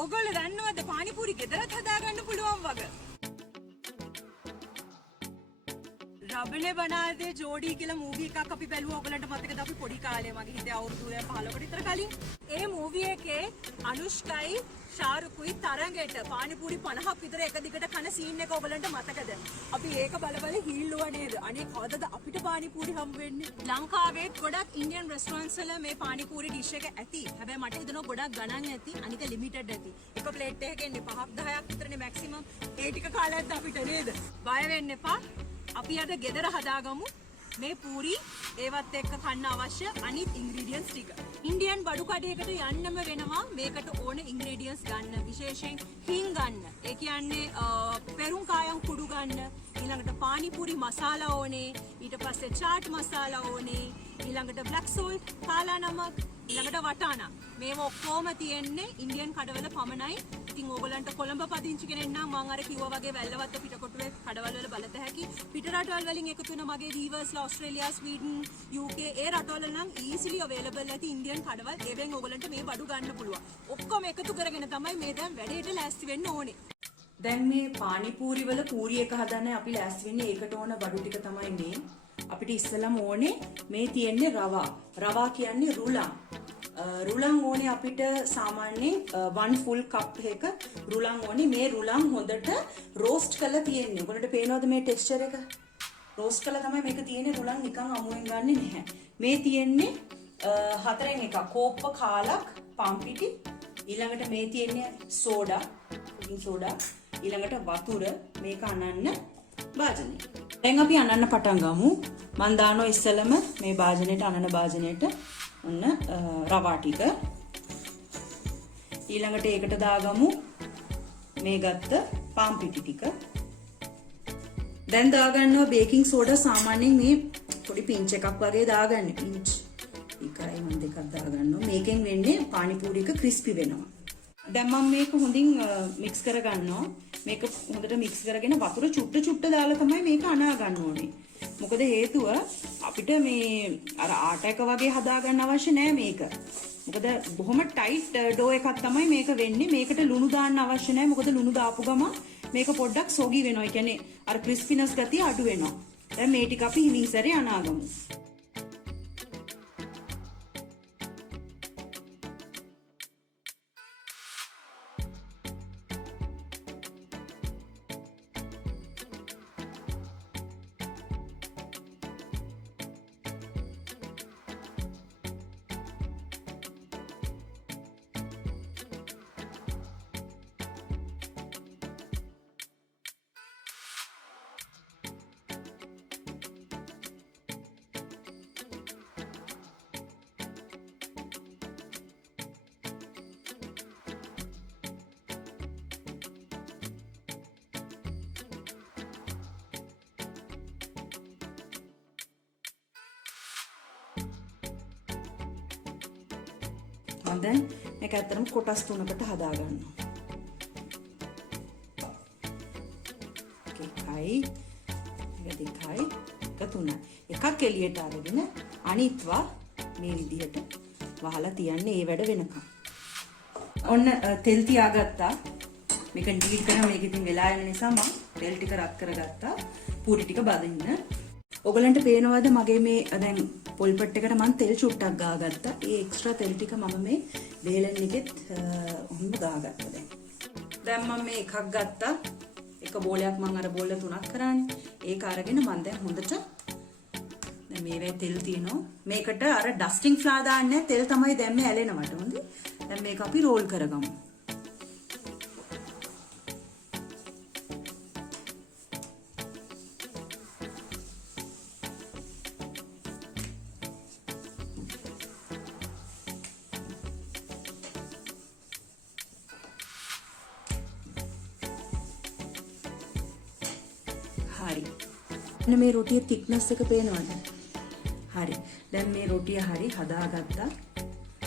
ඕගොල්ලෝ දන්නවද පානිපූරි ගෙදරත් හදාගන්න පුළුවන් වගේ? රබනේ බනාදේ ජෝඩි කියලා මූවි එකක් අපි බැලුවා. ඔයගලන්ට මතකද අපි පොඩි කාලේ මගේ හිතේ අවුරුදු 15කට විතර කලින්. ඒ මූවි එකේ අනුෂ්කයි ශාරුකුයි තරඟෙට පානිපූරි 50ක් විතර එක දිගට කන සීන් එක ඔයගලන්ට මතකද? අපි ඒක බල හීල්ලුවා නේද? අනේ කවදද අපිට පානිපූරි හම්බ වෙන්නේ? ලංකාවේ ගොඩක් ඉන්දියන් රෙස්ටොරන්ට්ස් වල මේ පානිපූරි ඩිෂ් එක ඇති. හැබැයි මට හිතෙනවා ගොඩක් ගණන් ඇති. අනික ලිමිටඩ් ඇති. එක ප්ලේට් එකක එන්නේ 5ක් 10ක් විතරනේ මැක්සිමම්. ඒ ටික කාලයක් අපිට නේද? බය වෙන්න එපා. අපි අද ගෙදර හදාගමු මේ පූරි ඒවත් එක්ක කන්න අවශ්‍ය අනිත් ඉන්ග්‍රීඩියන්ට්ස් ටික. ඉන්දියන් බඩු කඩේකට යන්නම වෙනවා මේකට ඕන ඉන්ග්‍රීඩියන්ට්ස් ගන්න. විශේෂයෙන් හිං ගන්න. ඒ කියන්නේ පෙරුම් කායම් කුඩු ගන්න. ඊළඟට පානිපූරි මසාලා ඕනේ. ඊට පස්සේ චාට් මසාලා ඕනේ. ඊළඟට බ්ලැක් සෝල්ට්, කාලා නමක්, ඊළඟට වටානා. මේව ඔක්කොම තියෙන්නේ ඉන්දියන් කඩවල පමණයි. ඉතින් ඕගලන්ට කොළඹ පදිංචි කෙනෙක් නම් මම අර කිව්වා වගේ වැල්ලවත්ත පිටකොටුවේ කඩවල වල බලත හැකි. පිට රටවල් වලින් එකතු වෙන මගේ වීවර්ස්ලා ඕස්ට්‍රේලියා, ස්වීඩන්, UK ඒ රටවල නම් ඊසිලි අවේලබල් ඇති ඉන්දියන් කඩවල්. ඒවෙන් ඕගලන්ට මේ බඩු ගන්න පුළුවන්. ඔක්කොම එකතු කරගෙන තමයි මේ දැන් වැඩේට ලෑස්ති වෙන්න ඕනේ. දැන් මේ පානිපූරි වල පූරි එක හදන්න අපි ලෑස්ති වෙන්නේ ඒකට ඕන බඩු ටික තමයි මේ. අපිට ඉස්සෙල්ලාම ඕනේ මේ තියෙන්නේ රවා. රවා කියන්නේ රුලන්. රුලන් ඕනේ අපිට සාමාන්‍යයෙන් 1 full cup එක රුලන් ඕනේ. මේ රුලන් හොඳට රෝස්ට් කරලා තියෙන්නේ. ඔයාලට පේනවද මේ ටෙක්ස්චර් එක? රෝස්ට් කරලා තමයි මේක තියෙන්නේ. රුලන් නිකන් අමුවෙන් ගන්නෙ නැහැ. මේ තියෙන්නේ 4න් එකක්. කෝප්ප කාලක් පම්පිටි. ඊළඟට මේ තියෙන්නේ සෝඩා, කුකින් සෝඩා. ඊළඟට වතුර මේක අනන්න භාජනය. දැන් අපි අනන්න පටන් ගමු. මම දානවා ඉස්සෙල්ලම මේ භාජනයට අනන භාජනයට ඔන්න රවා ටික. ඊළඟට ඒකට දාගමු මේ ගත්ත පාන් පිටි ටික. දැන් දාගන්නවා බේකින් සෝඩා. සාමාන්‍යයෙන් මේ පොඩි පින්ච් එකක් වගේ දාගන්න. පින්ච් එකයි මම දෙකක් දාගන්නවා. මේකෙන් වෙන්නේ පානිපූරි එක ක්‍රිස්පි වෙනවා. දැන් මම මේක හොඳින් මික්ස් කරගන්නවා. මේක හොඳට මික්ස් කරගෙන වතුර චුට්ට දාලා තමයි මේක අනා ගන්න ඕනේ. මොකද හේතුව අපිට මේ අර ආට එක වගේ හදා ගන්න අවශ්‍ය නෑ මේක. මොකද බොහොම ටයිට් ඩෝ එකක් තමයි මේක වෙන්නේ. මේකට ලුණු දාන්න අවශ්‍ය නෑ. මොකද ලුණු දාපු ගමන් මේක පොඩ්ඩක් සොගි වෙනවා. ඒ කියන්නේ අර ක්‍රිස්පිනස් ගතිය අඩු වෙනවා. දැන් මේ ටික අපි හිමින් සැරේ අනාගමු. දැන් මේක ඇත්තටම කොටස් 3කට හදා ගන්නවා. එකයි, දෙකයි, තුනයි. එකක් එළියට අරගෙන අනිත්වා මේ විදිහට වහලා තියන්නේ ඒ වැඩ වෙනකම්. ඔන්න තෙල් තියාගත්තා. මේක ඩීල් කරන මේක ඉතින් වෙලා යන නිසා මම තෙල් ටික රත් කරගත්තා. පූරි ටික බදින්න. ඔයගලන්ට පේනවද මගේ මේ දැන් පොල්පට් එකට මම තෙල් චුට්ටක් ගාගත්තා. ඒ එක්ස්ට්‍රා තෙල් ටික මම මේ වේලන් එකෙත් ඔහොම දාගත්තා දැන්. දැන් මම මේ එකක් ගත්තා. එක බෝලයක් මම අර බෝල 3ක් කරානේ. ඒක අරගෙන මම දැන් හොඳට දැන් මේවේ තෙල් තියෙනවා. මේකට අර ඩස්ටිං ෆ්ලා දාන්නේ තෙල් තමයි දැම්මේ ඇලෙනවට හොඳේ. දැන් මේක අපි රෝල් කරගමු. හරි. මෙන්න මේ රොටියේ thickness එක පේනවද? හරි. දැන් මේ රොටිය හරි හදාගත්තා.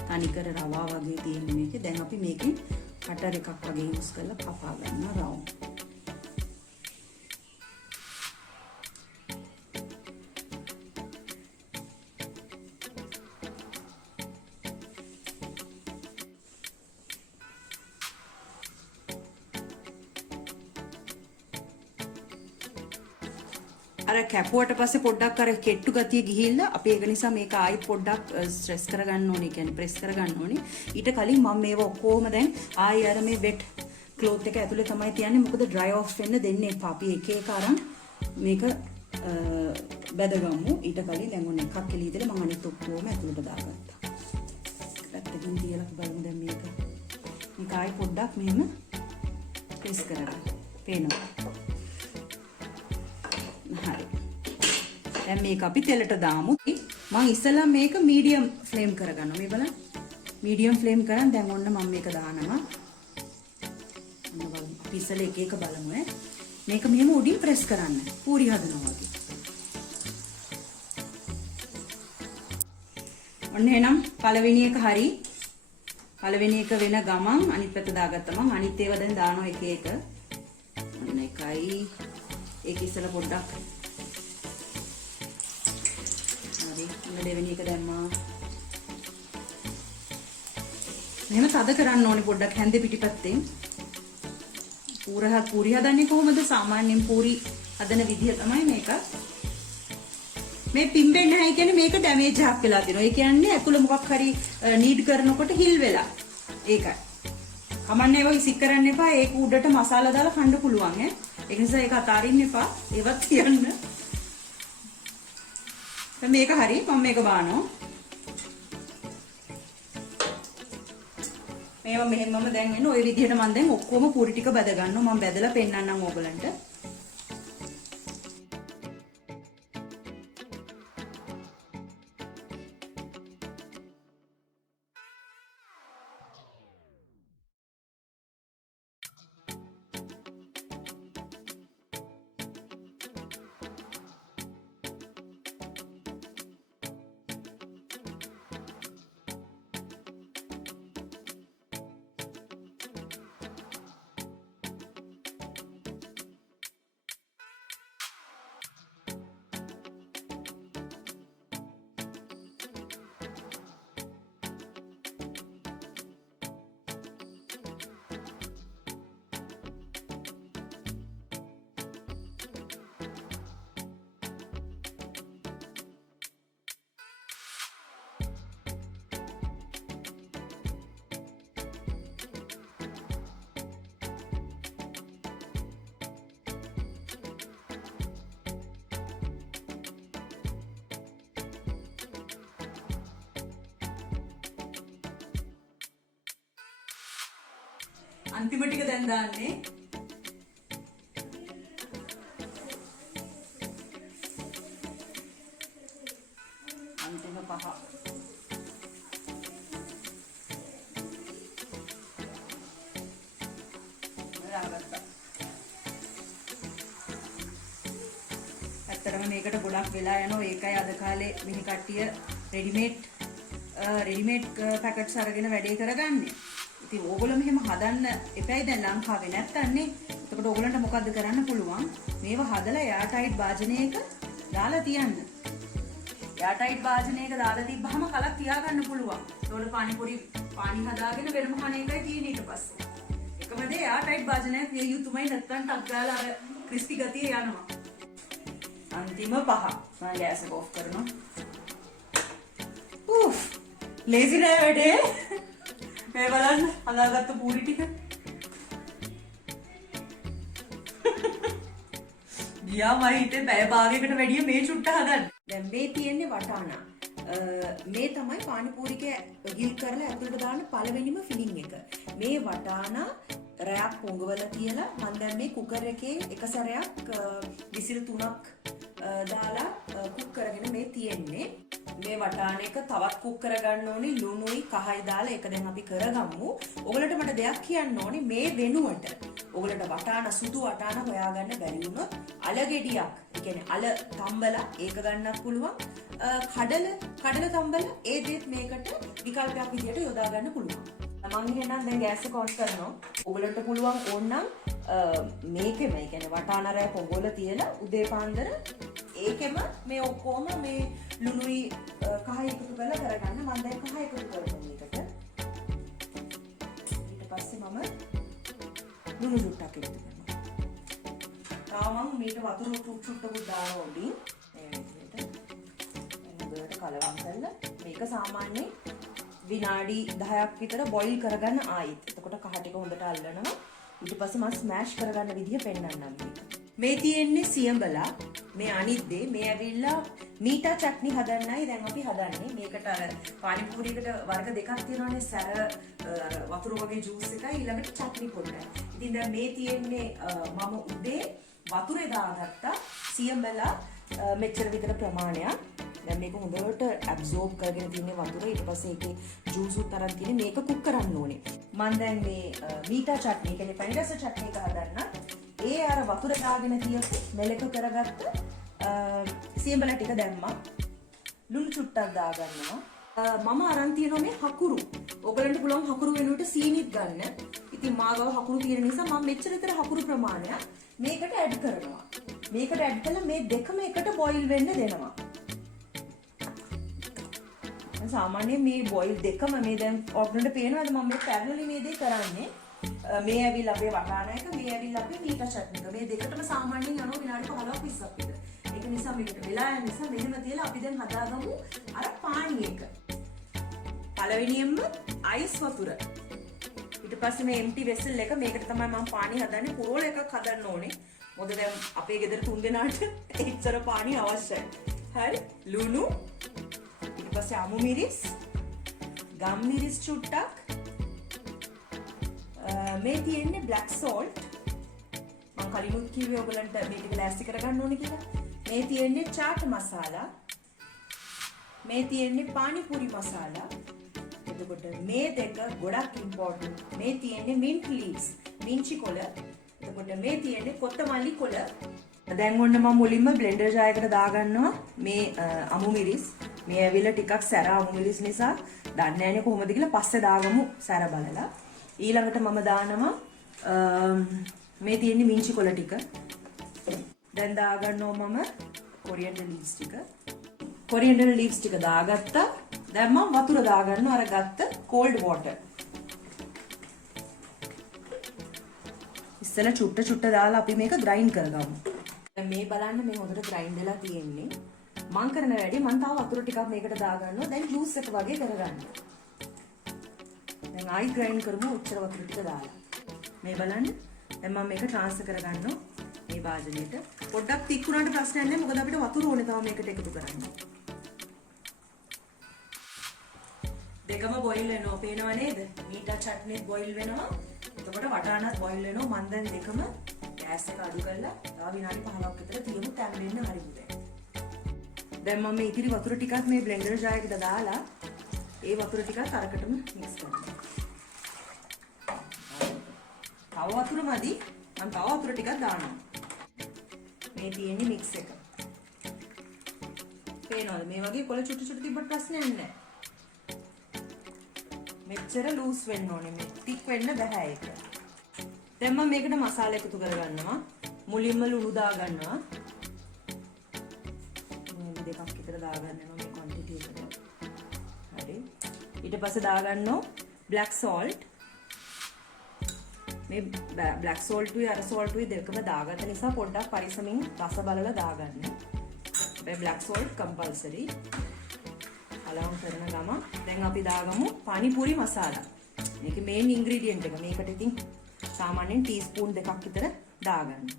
තනිකර රවා වගේ තියෙන මේකේ. දැන් අපි මේකෙන් කටර් එකක් වගේ යූස් කරලා කපා ගන්නවා රවුම්. අර කැපුවට පස්සේ පොඩ්ඩක් අර කෙට්ටු ගතිය ගිහිල්ලා අපි ඒක නිසා මේක ආයෙත් පොඩ්ඩක් ස්ට්‍රෙස් කරගන්න ඕනේ. කියන්නේ ප්‍රෙස් කරගන්න ඕනේ. ඊට කලින් මම මේව ඔක්කොම දැන් ආයෙ අර මේ වෙට් ක්ලෝත් එක ඇතුලේ තමයි තියන්නේ. මොකද dry off වෙන්න දෙන්න එපා. අපි එක එක අරන් මේක බැදගමු. ඊට කලින් දැන් ඔන්න එකක් එළිය ඉදලා මම අනිත් ඔක්කොම ඇතුලට දාගත්තා. පැත්තකින් තියලා බලමු දැන් මේක. මේක ආයෙ පොඩ්ඩක් මෙහෙම ප්‍රෙස් කරගන්න. පේනවා. හරි. දැන් මේක අපි තෙලට දාමු. මම ඉස්සෙල්ලා මේක මීඩියම් ෆ්ලේම් කරගන්නවා. මේ බලන්න. මීඩියම් ෆ්ලේම් කරන් දැන් ඔන්න මම මේක දානවා. ඔන්න බලමු. අපි ඉස්සෙල්ලා එක එක බලමු ඈ. මේක මෙහෙම උඩින් ප්‍රෙස් කරන්න. පූරි හදනවා වගේ. ඔන්න එහෙනම් පළවෙනි එක හරි. පළවෙනි එක වෙන ගමන් අනිත් පැත්ත දාගත්තා මම. අනිත් ඒවා දැන් දානවා එක එක. ඔන්න එකයි. ඒක ඉස්සෙල්ලා පොඩ්ඩක්. හරි. ඔන්න දෙවෙනි එක දැම්මා. මෙහෙම තද කරන්න ඕනේ පොඩ්ඩක් හැන්දේ පිටිපැත්තෙන්. පූරි හදන්නේ කොහොමද? සාමාන්‍යයෙන් පූරි හදන විදිය තමයි මේක. මේ පිම්බෙන්නේ නැහැ කියන්නේ මේක ඩැමේජ් එකක් වෙලා තියෙනවා. ඒ කියන්නේ ඇතුළ මොකක් හරි නීඩ් කරනකොට හිල් වෙලා. ඒකයි. කමන්නේ වගේ සික් කරන්න එපා. ඒක උඩට මසාලා දාලා කන්න පුළුවන් ඈ. ඒක නිසා ඒක අතාරින්න එපා. ඒවත් තියන්න. දැන් මේක හරි. මම මේක බානවා. මේවා මෙහෙමම දැන් එන ওই විදිහට මම දැන් ඔක්කොම පුරි ටික බැද ගන්නවා. මම බැදලා පෙන්නන්නම් ඕගලන්ට. අන්තිම ටික දැන් දාන්නේ. අන්තිම පහ. ඇත්තටම මේකට ගොඩක් වෙලා යනවා. ඒකයි අද කාලේ මිනි කට්ටිය රෙඩිමේඩ් පැකට්ස් අරගෙන වැඩේ කරගන්නේ. ඉතින් ඕගොල්ලෝ මෙහෙම හදන්න එපැයි දැන් ලංකාවේ නැත්තන්නේ. එතකොට ඕගොල්ලන්ට මොකද්ද කරන්න පුළුවන්? මේව හදලා එයාර් ටයිට් භාජනයක දාලා තියන්න. එයාර් ටයිට් භාජනයක දාලා තිබ්බහම කලක් තියාගන්න පුළුවන්. ඒතකොට පානි හදාගෙන වෙනම කණ එකයි තියෙන්නේ ඊට පස්සේ. එකම දේ එයාර් ටයිට් භාජනයක් විය යුතුමයි නැත්නම් ටක් ගාලා අර ක්‍රිස්පි ගතිය යනවා. අන්තිම පහ. මම ගෑස් එක ඔෆ් කරනවා. ලේසි නෑ වැඩේ. මේ බලන්න හදාගත්ත පූරි ටික. ගියා මම හිතේ පැය භාගයකට වැඩිය මේ චුට්ට හදන්න. දැන් මේ තියෙන්නේ වටානා. මේ තමයි පානිපූරික ගිල් කරලා ඇතුළට දාන්න පළවෙනිම ෆිලිං එක. මේ වටානා රැයක් පොඟවල තියලා මම දැන් මේ කුකර් එකේ එක සැරයක් විසිල් 3ක් දාලා කුක් කරගෙන මේ තියෙන්නේ. මේ වටාන එක තවත් කුක් කරගන්න ඕනේ. ලුණුයි කහයි දාලා ඒක දැන් අපි කරගමු. ඔයගලට මට දෙයක් කියන්න ඕනේ. මේ වෙනුවට ඔයගලට වටාන සුදු වටාන හොයාගන්න බැරි වුණොත් අල ගෙඩියක්, ඒ කියන්නේ අල තම්බලා ඒක ගන්නත් පුළුවන්. කඩල තම්බලා ඒ දෙත් මේකට විකල්පයක් විදියට යොදා ගන්න පුළුවන්. මම එහෙනම් දැන් ගෑස් එක ඔන් කරනවා. ඔයගලන්ට පුළුවන් ඕනනම් මේකෙම, ඒ කියන්නේ වටාන රෑ පොඟවල තියලා උදේ පාන්දර ඒකෙම මේ ඔක්කොම මේ ලුණුයි කහයි එකතු කරලා කරගන්න. මම දැන් කහ එකතු කරනවා මේකට. ඊට පස්සේ මම ලුණු සුට්ටක් එකතු කරනවා. තාම මම මේක වතුර චුට්ටකුත් දානවා උඩින්. මේ විදිහට. හොඳට කලවම් කරලා මේක සාමාන්‍යයෙන් විනාඩි 10ක් විතර බොයිල් කරගන්න ආයෙත්. එතකොට කහ ටික හොඳට අල්ලනවා. ඊට පස්සේ මම ස්මෑෂ් කරගන්න විදිය පෙන්නන්නම් මේක. මේ තියෙන්නේ සියඹලා. මේ අනිත් දේ මේ ඇවිල්ලා මීටා චට්නි හදන්නයි දැන් අපි හදන්නේ. මේකට අර පානිපූරියකට වර්ග දෙකක් තියෙනවානේ සැර වතුර වගේ ජූස් එකයි ඊළඟට චට්නි පොඩ්ඩයි. ඉතින් දැන් මේ තියෙන්නේ මම උදේ වතුරේ දාගත්තා සියඹලා මෙච්චර විතර ප්‍රමාණයක්. දැන් මේක හොඳට ඇබ්සෝබ් කරගෙන තියෙන වතුර ඊට පස්සේ ඒකේ ජූස් උත් තරම් තියෙන මේක කුක් කරන්න ඕනේ. මම දැන් මේ මීටා චට්නි කියන්නේ පනිරස චට්නි එක හදන්න. ඒ අර වතුර දාගෙන තියපු මෙලක කරගත්ත සියඹලා ටික දැම්මා. ලුණු චුට්ටක් දාගන්නවා. මම අරන් තියනවා මේ හකුරු. ඔයගලන්ට පුළුවන් හකුරු වෙනුවට සීනිත් ගන්න. ඉතින් මාගව හකුරු තියෙන නිසා මම මෙච්චර විතර හකුරු ප්‍රමාණයක් මේකට ඇඩ් කරනවා. මේකට ඇඩ් කළා මේ දෙකම එකට බොයිල් වෙන්න දෙනවා. සාමාන්‍යයෙන් මේ බොයිල් දෙකම මේ දැන් ඔයගලන්ට පේනවාද මම මේ පැරලලි මේ දේ කරන්නේ. මේ ඇවිල්ලා අපේ වටාන එක මේ ඇවිල්ලා අපේ මීටා චට්නි එක. මේ දෙකටම සාමාන්‍යයෙන් යනවා විනාඩි 15ක් 20ක් විතර. ඒක නිසා මේකට වෙලා යන නිසා මෙහෙම තියලා අපි දැන් හදාගමු අර පානි එක. පළවෙනියෙන්ම අයිස් වතුර. ඊට පස්සේ මේ empty vessel එක මේකට තමයි මම පානි හදන්නේ. පුරෝල එකක් හදන්න ඕනේ. මොකද දැන් අපේ ගෙදර 3 දෙනාට එච්චර පානි අවශ්‍යයි. හරි. ලුණු ඊට පස්සේ අමු මිරිස්, ගම් මිරිස් චුට්ටක්. මේ තියෙන්නේ black salt. මම කලිනුත් කිව්වේ ඔයගලන්ට මේ ටික ලෑස්ති කරගන්න ඕනේ කියලා. මේ තියෙන්නේ chaat masala. මේ තියෙන්නේ පානිපුරි masala. එතකොට මේ දෙක ගොඩක් important. මේ තියෙන්නේ mint leaves, මිංචි කොළ. එතකොට මේ තියෙන්නේ කොත්තමල්ලි කොළ. දැන් ඔන්න මම මුලින්ම බ්ලෙන්ඩර් ජායකට දාගන්නවා මේ අමු මිරිස්. මේ ඇවිල්ලා ටිකක් සැර අමු මිරිස් නිසා දන්නේ නැනේ කොහොමද කියලා පස්සේ දාගමු සැර බලලා. ඊළඟට මම දානවා මේ තියෙන්නේ මිංචි කොළ ටික. දැන් දාගන්නවා මම කොරියන්ඩර් ලීව්ස් ටික. කොරියන්ඩර් ලීව්ස් ටික දාගත්තා. දැන් මම වතුර දාගන්නවා අර ගත්ත cold water. ඉස්සෙල්ලා චුට්ට දාලා අපි මේක ග්‍රයින්ඩ් කරගමු. දැන් මේ බලන්න මේ හොඳට ග්‍රයින්ඩ් වෙලා තියෙන්නේ. මම කරන වැඩේ මම තව වතුර ටිකක් මේකට දාගන්නවා. දැන් ජූස් එක වගේ කරගන්න. දැන් ආයි ග්‍රයින්ඩ් කරමු උච්චර වතුර ටික දාලා. මේ බලන්න. දැන් මම මේක ට්‍රාන්ස්ෆර් කරගන්නවා මේ වාදනයට. පොඩ්ඩක් තික් වුණාට ප්‍රශ්නයක් නැහැ. මොකද අපිට වතුර ඕනේ තව මේකට එකතු කරන්න. දෙකම බොයිල් වෙනවා. පේනව නේද? මීටා චට්නිත් බොයිල් වෙනවා. එතකොට වටානත් බොයිල් වෙනවා. මම දැන් දෙකම ගෑස් එක අඩු කරලා තව විනාඩි 15ක් විතර තියමු තැම්බෙන්න හරියට. දැන් මම මේ ඉතිරි වතුර ටිකක් මේ බ්ලෙන්ඩර් ජායකට දාලා ඒ වතුර ටිකත් අරකටම මික්ස් කරනවා. තව වතුර මදි. මම තව වතුර ටිකක් දානවා. මේ තියෙන්නේ මික්ස් එක. පේනවද? මේ වගේ කොළ චුට්ටු තිබ්බට ප්‍රශ්නයක් නැහැ. මෙච්චර ලූස් වෙන්න ඕනේ. මේ ටික් වෙන්න බෑ ඒක. දැන් මම මේකට මසාලා එකතු කරගන්නවා. මුලින්ම ලුණු දාගන්නවා. මේ දෙකක් විතර දාගන්නවා මේ ක්වොන්ටිටි එකට. හරි. ඊට පස්සේ දාගන්නවා black salt. මේ black salt උයි අර salt උයි දෙකම දාගත්ත නිසා පොඩ්ඩක් පරිස්සමින් රස බලලා දාගන්න. මේ black salt compulsory. අලවම් කරන ගම දැන් අපි දාගමු පානිපූරි මසාලා. මේකේ මේන් ඉන්ග්‍රීඩියන්ට් එක. මේකට ඉතින් සාමාන්‍යයෙන් ටීස්පූන් දෙකක් විතර දාගන්න.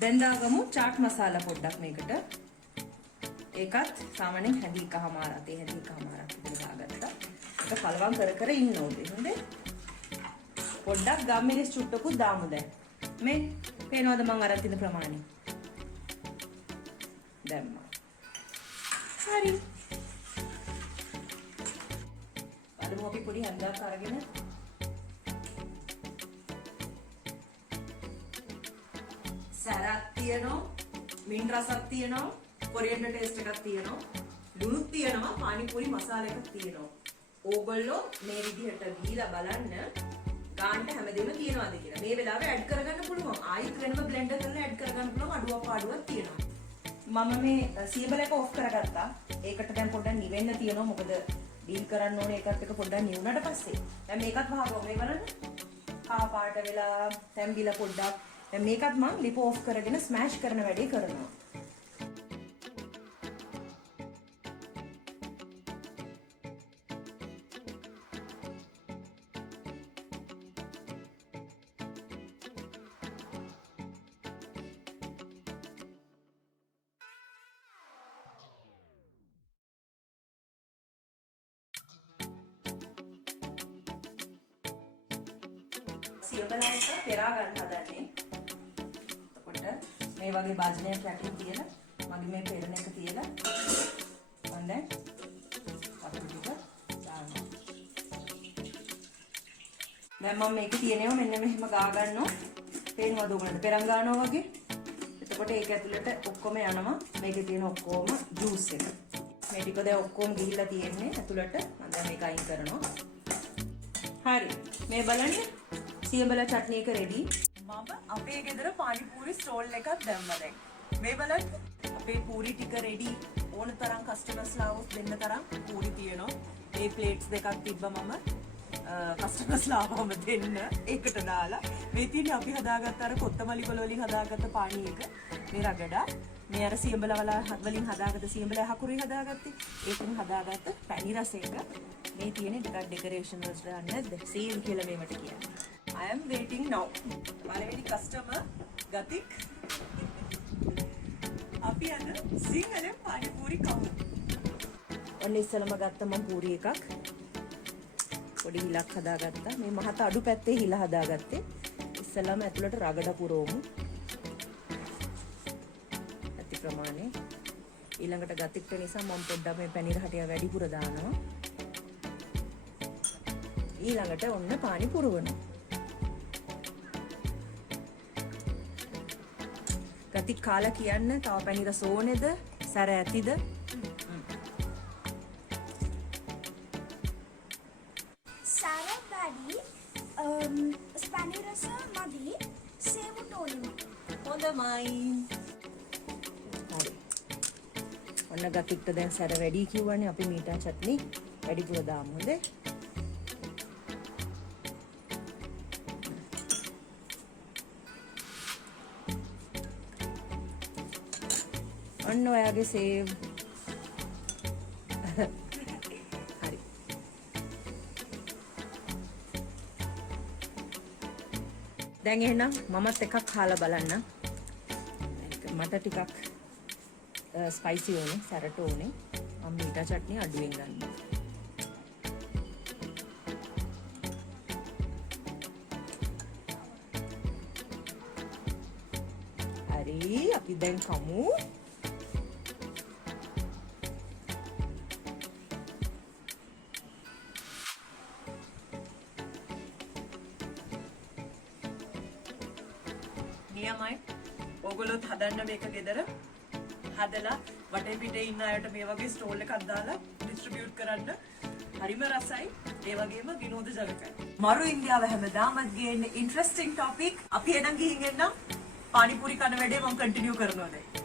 දැන් දාගමු chaat masala පොඩ්ඩක් මේකට. ඒකත් සාමාන්‍යයෙන් හැඳිකමාරක් විතර දාගත්තා. ඒක පළවම් කර ඉන්න ඕනේ. හොඳේ. පොඩ්ඩක් ගම් මිරිස් චුට්ටකුත් දාමු දැන්. මේ පේනවද මම අරන් තියෙන ප්‍රමාණය? දැම්මා. හරි. අදම අපි පොඩි හැන්දක් අරගෙන සැරක් තියෙනවා, මින් රසක් තියෙනවා, කොරියන්ඩර් ටේස්ට් එකක් තියෙනවා, ලුණුත් තියෙනවා, පානිපූරි මසාලා එකක් තියෙනවා. ඕගොල්ලෝ මේ විදිහට දීලා බලන්න ගාන්න හැමදේම තියනවාද කියලා. මේ වෙලාවේ ඇඩ් කරගන්න පුළුවන්. ආයෙත් වෙනම බ්ලෙන්ඩර් කරලා ඇඩ් කරගන්න පුළුවන්. අඩුවක් පාඩුවක් තියෙනවා. මම මේ සියඹල එක ඔෆ් කරගත්තා. ඒකට දැන් පොඩ්ඩක් නිවෙන්න තියෙනවා. මොකද ඩීල් කරන්න ඕනේ ඒකත් එක පොඩ්ඩක් නිවුණාට පස්සේ. දැන් මේකත් වහගමු. මේ බලන්න. කහ පාට වෙලා තැම්බිලා පොඩ්ඩක් දැන් මේකත් මම ලිප ඔෆ් කරගෙන ස්මෑෂ් කරන වැඩේ කරනවා. සියඹලා එක පෙරා ගන්න හදන්නේ. එතකොට මේ වගේ භාජනයක් යටින් තියලා මගේ මේ පෙරණ එක තියලා මම දැන් වතුර ටික දානවා. දැන් මම මේක තියෙනවා මෙන්න මෙහෙම ගා ගන්නවා. පේනවද ඔයගලන්ට පෙරන් ගන්නවා වගේ? එතකොට ඒක ඇතුළට ඔක්කොම යනවා. මේකේ තියෙන ඔක්කොම ජූස් එක. මේ ටික දැන් ඔක්කොම ගිහිල්ලා තියෙන්නේ ඇතුළට. මම දැන් මේක අයින් කරනවා. හරි. මේ බලන්න සියඹලා චට්නි එක රෙඩි. මම අපේ ගෙදර පානිපූරි ස්ටෝල් එකක් දැම්මා දැන්. මේ බලන්න අපේ පූරි ටික රෙඩි. ඕන තරම් කස්ටමර්ස්ලා આવොත් දෙන්න තරම් පූරි තියෙනවා. මේ ප්ලේට්ස් දෙකක් තිබ්බා මම කස්ටමර්ස්ලා ආවම දෙන්න ඒකට දාලා. මේ තියෙන්නේ අපි හදාගත්ත අර කොත්තමලි වල වලින් හදාගත්ත පානි එක. මේ රගඩා මේ අර සියඹලා වලින් හදාගත්ත සියඹලා හකුරුයි හදාගත්තේ. ඒකෙන් හදාගත්ත පැණි රස එක. මේ තියෙන්නේ ටිකක් ඩෙකරේෂන් වලට දාන්න නැද්ද? සීල් කියලා මේවට කියන්නේ. I am waiting now. පළවෙනි කස්ටමර් ගතික්. අපි අද සිංහලෙන් පානිපූරි කමු. ඔන්න ඉස්සලම ගත්ත මම පූරි එකක්. පොඩි හිලක් හදාගත්තා. මේ මහත අඩු පැත්තේ හිල හදාගත්තේ. ඉස්සලම ඇතුළට රගඩ පුරවමු. ඇති ප්‍රමාණය. ඊළඟට ගතික්ට නිසා මම පොඩ්ඩක් මේ පැණි රහටිය වැඩිපුර දානවා. ඊළඟට ඔන්න පානි පුරවනවා. ගතික් කාලා කියන්න තව පැණි රස ඕනේද? සැර ඇතිද? සැර වැඩි ස්පැනි රස මදි සේවුට ඕනේ. හොඳමයි. හරි. ඔන්න ගතික්ට දැන් සැර වැඩි කිව්වනේ අපි මීටා චට්නි වැඩිපුර දාමු හොඳේ. ඔන්න ඔයාගේ සේව්. හරි. දැන් එහෙනම් මමත් එකක් කාලා බලන්න. මට ටිකක් ස්පයිසි ඕනේ, සැරට ඕනේ. මම මීටා චට්නි අඩුවෙන් ගන්නවා. හරි, අපි දැන් කමු. නියමයි. ඕගොල්ලොත් හදන්න මේක ගෙදර. හදලා වටේ පිටේ ඉන්න අයට මේ වගේ ස්ටෝල් එකක් දාලා ඩිස්ට්‍රිබියුට් කරන්න. හරිම රසයි. ඒ වගේම විනෝද ජනකයි. මරු ඉන්දියාව හැමදාමත් ගේන්නේ ඉන්ටරෙස්ටිං ටොපික්. අපි එනම් ගිහින් එන්නම්. පානිපූරි කන වැඩේ මම කන්ටිනියු කරනවා දැන්.